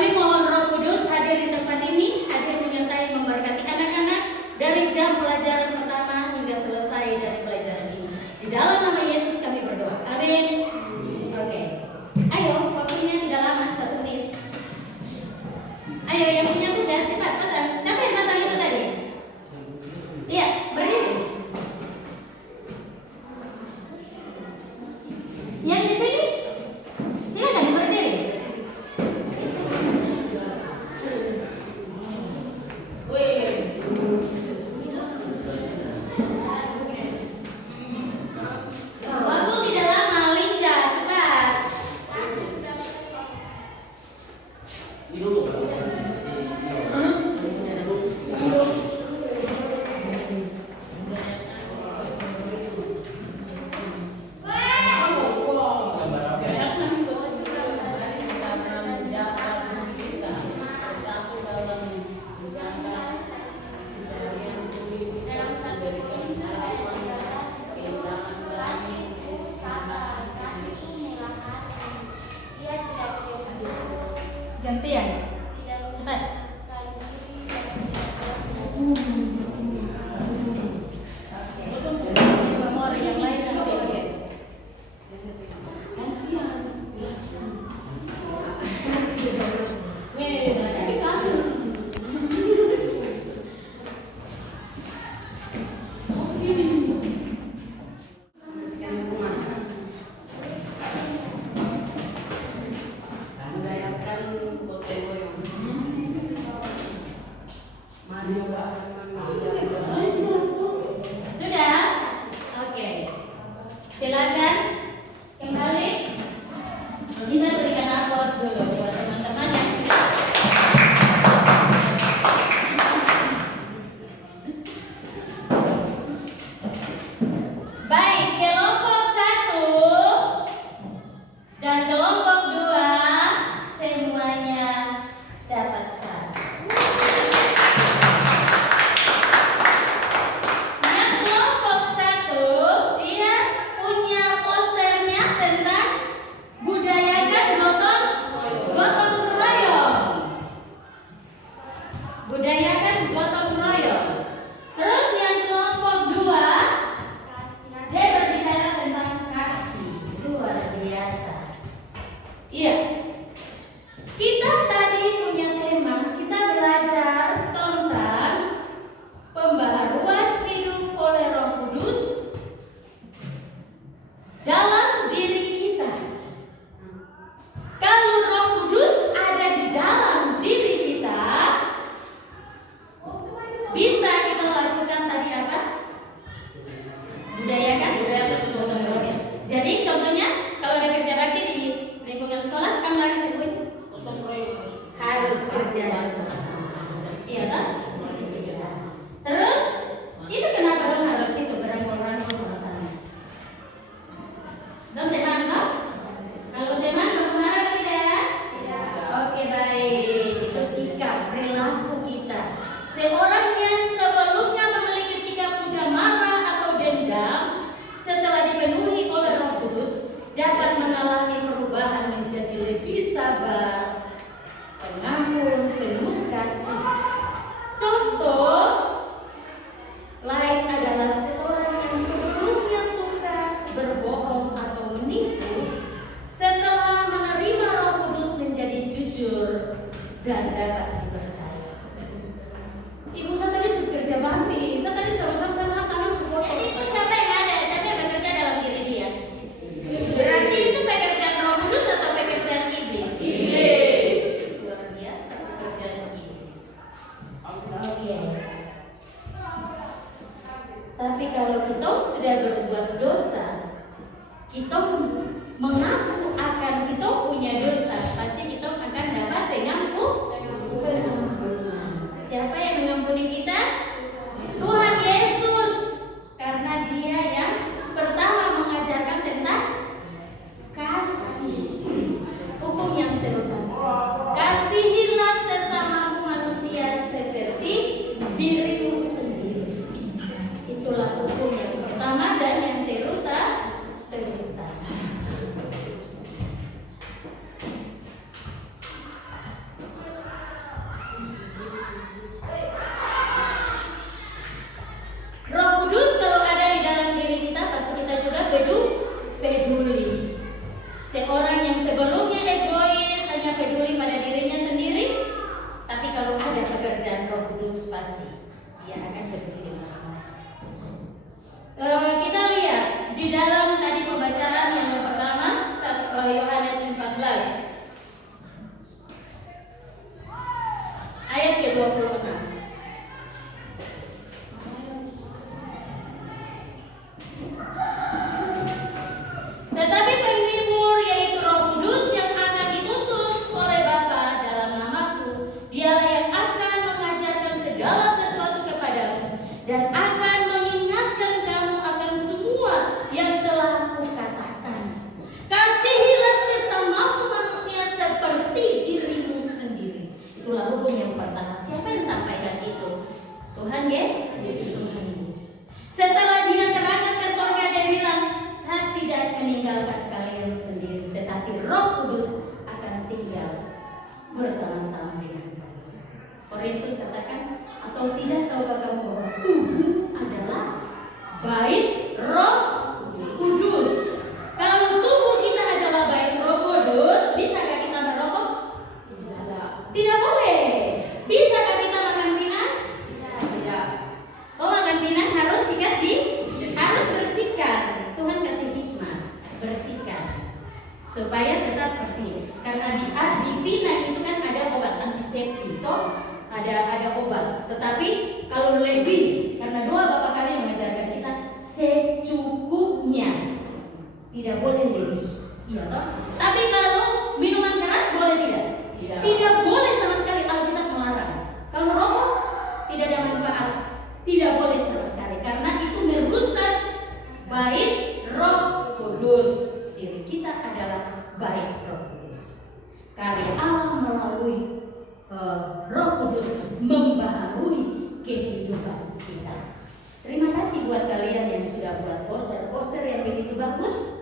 Kami mohon Roh Kudus hadir di tempat ini, hadir menyertai memberkati anak-anak dari jam pelajaran pertama hingga selesai dari pelajaran ini. Di dalam nama Yesus kami berdoa. Amin. Oke. Ayo, waktunya tidak lama, 1 menit. Ayo, yang punya tugas cepat pasang. Siapa yang pasang itu tadi? Iya, berdiri. Yang di sini, silakan berdiri. Waktu tidak lama, lincah, cepat. Gantian. Cepat. Memori yang lain nanti, oke. Sudah? Oke. Silakan kembali. Kita berikan aplaus dulu buat teman-teman yang sudah. Baik, kelompok 1 dan kelompok 2 semuanya dapat 1. Yang kelompok 1 dia punya posternya tentang budayakan gotong royong. Budayakan gotong royong. Terus yang kelompok 2 dia berbicara tentang kasih. Luar biasa. Iya. Kita tadi punya tema, kita belajar tentang pembaharuan hidup oleh Roh Kudus dalam diri kita. Kalau Roh Kudus ada di dalam diri kita, bisa kita lakukan tadi apa? Budayakan gotong royong. Jadi contohnya kalau ada kerja bakti di lingkungan sekolah, kamu harus ikut gotong royong. Harus kerja bersama-sama. Iya kan? Terus itu kenapa dong harus itu berangkul-rangkul sama-sama? Dong teman toh? Kalau teman mau marah atau tidak? Tidak. Oke baik, itu sikap perilaku kita. Seorang yang sebelumnya memiliki sikap mudah marah atau dendam, setelah dipenuhi oleh Roh Kudus dapat mengalami perubahan menjadi lebih sabar, pengampun, penuh kasih. Contoh lain adalah seorang yang sebelumnya suka berbohong atau menipu, setelah menerima Roh Kudus menjadi jujur dan dapat dipercaya. Ibu saya tadi sudah kerja bakti, saya tadi sama-sama tangan support. Itu siapa yang ada? Siapa yang bekerja dalam diri dia? Berarti itu pekerjaan Roh Kudus atau pekerjaan iblis? Iblis. Luar biasa pekerjaan iblis. Oke. Tapi kalau kita sudah berbuat dosa, kita mengaku akan kita punya dosa, pasti kita akan dapat pengampun. Dia akan berdiri di belakang. Kita lihat di dalam tadi pembacaan yang pertama, Yohanes 14 ayat ke-26. Tetapi penghibur, yaitu Roh Kudus yang akan diutus oleh Bapa dalam namaku, Dialah yang akan mengajarkan segala sesuatu kepadamu dan akan mengingatkan kamu akan semua yang telah Kukatakan. Kasihilah sesamamu manusia seperti dirimu sendiri. Itulah hukum yang pertama. Siapa yang sampaikan itu? Tuhan Yesus. Setelah Dia terangkat ke surga, Dia bilang, saya tidak meninggalkan kalian sendiri, tetapi Roh Kudus akan tinggal bersama-sama dengan kalian. Korintus katakan, atau tidak tahukah kamu bahwa tubuh adalah bait Roh Kudus? Kalau tubuh kita adalah bait Roh Kudus, bisakah kita merokok? Tidak boleh. Bisakah kita makan pinang? Tidak. Oh, makan pinang harus harus bersihkan. Tuhan kasih hikmah, bersihkan supaya tetap bersih. Karena di pinang itu kan ada obat antiseptik, ada obat. Tetapi kalau lebih, karena doa Bapa kami mengajarkan kita secukupnya, tidak boleh lebih. Iya toh? Tapi kalau minuman keras boleh tidak? Tidak boleh sama sekali. Alkitab melarang. Kalau rokok tidak ada manfaat, tidak boleh sama sekali karena itu merusak bait Roh Kudus. Diri kita adalah bait Roh Kudus. Karya Allah melalui Roh Kudus membaharui kehidupan kita. Terima kasih buat kalian yang sudah buat poster-poster yang begitu bagus.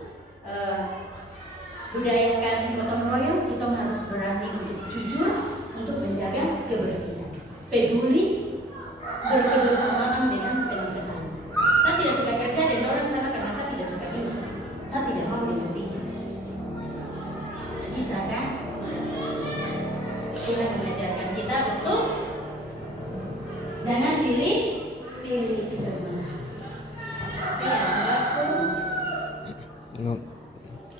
Budayakan gotong royong, kita harus berani untuk jujur, untuk menjaga kebersihan, peduli, berkebersamaan dengan teman-teman. Saya tidak suka kerja dan orang sana karena saya tidak suka dia. Saya tidak mau dengan dia. Bisa kan? Tuhan mengajarkan kita untuk jangan pilih teman.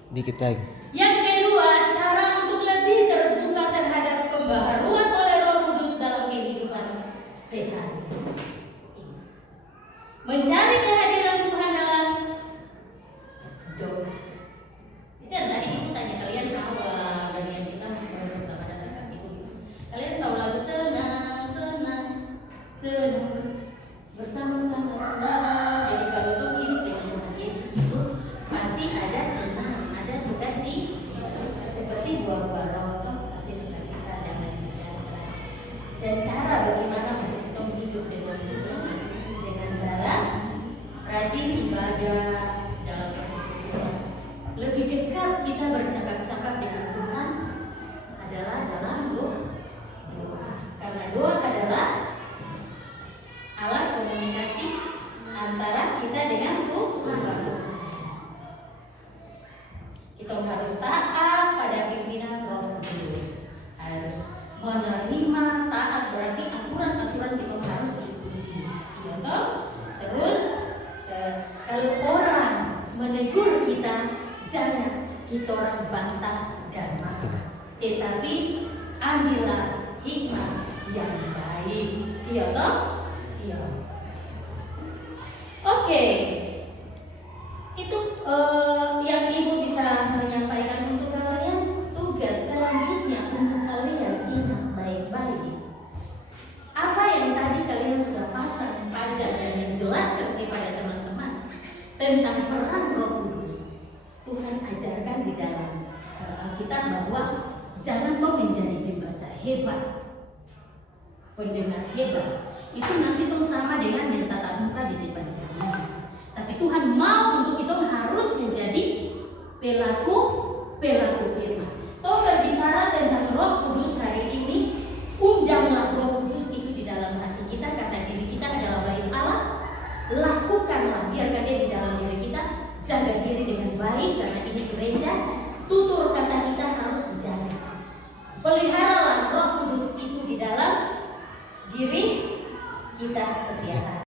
Dikit lagi. Yang kedua, cara untuk lebih terbuka terhadap pembaharuan oleh Roh Kudus dalam kehidupan sehari-hari. Mencari kehadiran Tuhan dalam doa. Itu yang tadi ibu tanya kalian tahu bagian kita pertama datang ibu. Kalian tahu lagu senang bersama-sama. Jadi kalau tuh hidup dengan Tuhan Yesus itu pasti ada senang, ada sukacita. Seperti buah-buah roh tuh pasti sukacita, damai sejahtera. Dan cara bagaimana untuk kita hidup dengan cara rajin ibadah dalam persekutuan. Lebih dekat kita bercakap-cakap dengan Tuhan adalah dalam doa. Karena doa adalah alat komunikasi antara kita dengan Tuhan. Kita harus taat pada pimpinan Roh Kudus. Harus menerima, taat berarti aturan-aturan kita harus ikuti. Iya toh? Terus kalau orang menegur kita, jangan kita orang bantah dan marah. Tetapi ambillah hikmah yang baik. Iya toh? Iya. Oke. Itu yang ibu bisa menyampaikan untuk kalian. Tugas selanjutnya untuk kalian ingat baik-baik. Apa yang tadi kalian sudah pasang, ajar dan menjelaskan kepada teman-teman tentang peran Roh Kudus. Tuhan ajarkan di dalam Alkitab bahwa jangan kau menjadi pembaca hebat, pendengar hebat. Itu nanti tuh sama dengan yang tatap muka di depan cermin. Tapi Tuhan mau untuk itu harus menjadi pelaku firman.